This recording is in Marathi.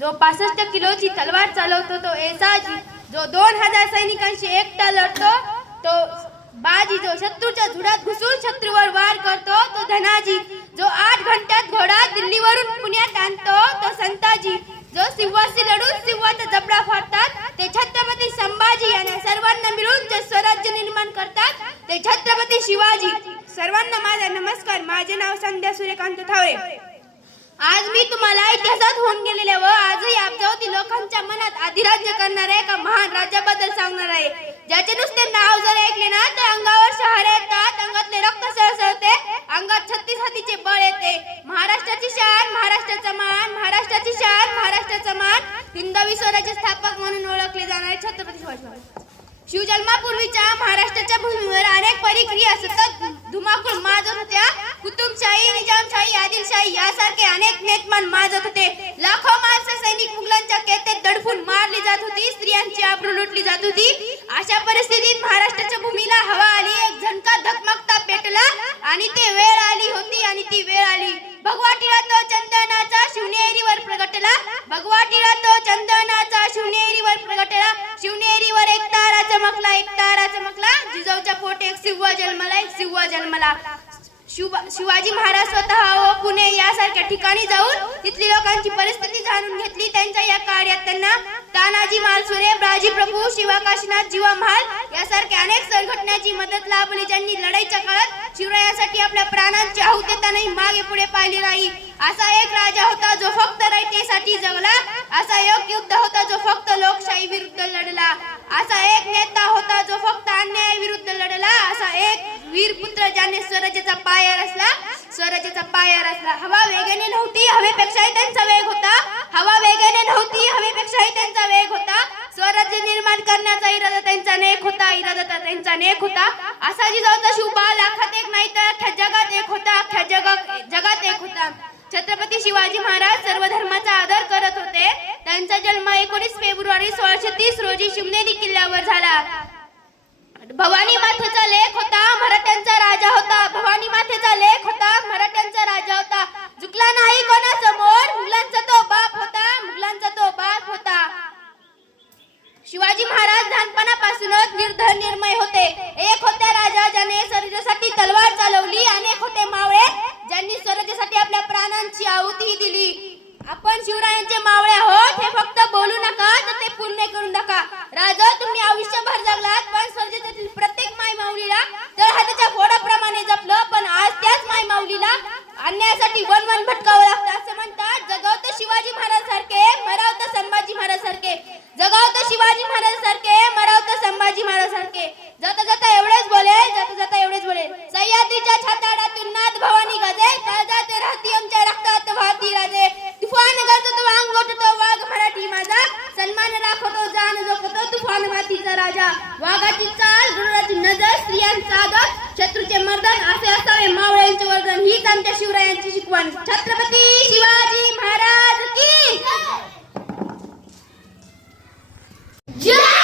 जो 65 किलोची तलवार चालवतो तो येसाजी, जो 2000 सैनिकांशी एकटा लढतो तो बाजी, जो शत्रूच्या झुडात घुसून शत्रूवर वार करतो तो धनाजी, जो 8 घंट्यात घोडा दिल्लीवरून पुण्यात आणतो तो संताजी, जो सिंहाशी लढून सिंहाचा जबडा फाडतात ते छत्रपती संभाजी आणि सर्वांना मिळून जे स्वराज्य निर्माण करतात ते छत्रपती शिवाजी. सर्वांना माझा नमस्कार. माझे नाव संध्या सूर्यकांत थावरे. आज मी तुम्हाला इतिहासात होऊन गेलेल्या व आजही अब्जावधी लोकांच्या मनात अधिराज्य करणाऱ्या एका महान राज्याबद्दल सांगणार आहे, ज्याचे नुसते नाव जर ऐकले ना तर अंगावर शहारे येतात, अंगातले रक्त सळसळते, अंगात 36 हातीचे बळ येते. महाराष्ट्राची शान, महाराष्ट्राचा मान, महाराष्ट्राची शान, महाराष्ट्राचा मान. हिंदवी स्वराज्य स्थापक म्हणून ओळखले जाणारे छत्रपती शिवाजी महाराज. शिवजन्मापूर्वीच्या महाराष्ट्राच्या भूमीवर अनेक परिक्रिया सतत धुमाकूळ माजत होत्या. कुतुबशाही, निजामशाही, आदिलशाही यासारखे अनेक नेतमान माजत होते. लाखो माणसं सैनिक मुघलांच्या केतेत दडपून मारली जात होती, स्त्रियांची आबरू लुटली जात होती. अशा परिस्थितीत महाराष्ट्राच्या भूमीला हवा आली, एक झणका धकमकता पेटला आणि ती वेळ आली होती आणि ती वेळ आली. भगवा टिळा तो चंदनाचा शिवनेरीवर प्रगटला, भगवा टिळा तो चंदनाचा शिवनेरीवर प्रगटला. शिवनेरीवर एक तारा चमकला, एक तारा चमकला. जिजाऊच्या पोटी एक सिंह जन्मला, एक सिंह जन्मला. शिवाजी महाराज स्वतः व पुणे यासारख्या ठिकाणी जाऊन तिथली लोकांची परिस्थिती जाणून घेतली. त्यांच्या या कार्यात त्यांना तानाजी मालसुरे, बाजी प्रभू, शिवा काशीनाथ, जीवा महाल यासारख्या अनेक संघटनांची मदत लाभली, ज्यांनी लढाईच्या काळात शिवरायांसाठी आपल्या प्राणांची आहुती देतानाही मागे पुढे पाहिले नाही. असा एक राजा होता जो फक्त रयतेसाठी जगला, असा एक युद्ध होता जो फक्त लोकशाही विरुद्ध लढला, असा एक नेता होता जो फक्त अन्याय विरुद्ध लढला, असा एक वीर पुत्र ज्याने स्वराज्याचा पाया रचला, स्वराज्याचा पाया रचला. हवा वेगाने नव्हती, हवेपेक्षाही त्यांचा वेग होता. हवा वेगाने नव्हती, हवेपेक्षाही त्यांचा वेग होता. स्वराज्य निर्माण करण्याचा इरादा त्यांचा नेक होता, इरादा त्यांचा नेक होता. असा जिजाऊचा शुभा लाखात एक नाही तर अख्ख्या जगात एक होता, अख्ख्या जगात एक होता. छत्रपती शिवाजी महाराज सर्व धर्माचा आदर करत होते. त्यांचा जन्म 19 फेब्रुवारी 1630 रोजी शिवनेरी किल्ल्यावर झाला. भवानी मातेचा लेख होता, मराठ्यांचा राजा होता. भवानी मातेचा लेख होता, मराठ्यांचा राजा होता. झुकला नाही कोणासमोर, मुघलांचा तो बाप होता, मुघलांचा तो बाप होता. शिवाजी महाराज लहानपणापासूनच निर्धर निर्मय होते. एक होते राजा ज्याने स्वराज्यासाठी तलवार चालवली, अनेक होते मावळे ज्यांनी स्वराज्यासाठी आपल्या प्राणांची आहुती दिली. आपण शिवरायांचे मावळे आहोत हे फक्त बोलू नका तर ते पूर्ण करून दाखवा. राजा तुम्ही आयुष्यभर जगलात, पण स्वराज्यातील प्रत्येक माय माऊलीला तळहाताच्या फोडाप्रमाणे जपलं, पण आज त्याच माय माऊलीला अन्यायासाठी वन भटकावं लागतं. असं म्हणतात, जगावतं शिवाजी महाराज सारखे, मरावतं संभाजी महाराज सारखे. जगावतं शिवाजी महाराज सारखे, मरावतं संभाजी महाराज सारखे. जाता जाता एवढेच बोलेल, जाता जाता एवढेच बोलेल. सह्याद्रीच्या छाताडातून नाथ भवानी गाजे, काळजात राहती आमच्या रक्तात वाहती राजे. तुफान गाजतो वांग लोटतो वाघ मराठी माझा, सन्मान राखतो जान जोखतो तुफान मातीचा राजा. वाघाची चाल, गुरुराची नजर, स्त्रियांचा आदर, शत्रूचे मर्दन असे असावे मावळ्यांचे वर्णन. हीच आमच्या शिवरायांची शिकवण. छत्रपती शिवाजी महाराज की जय.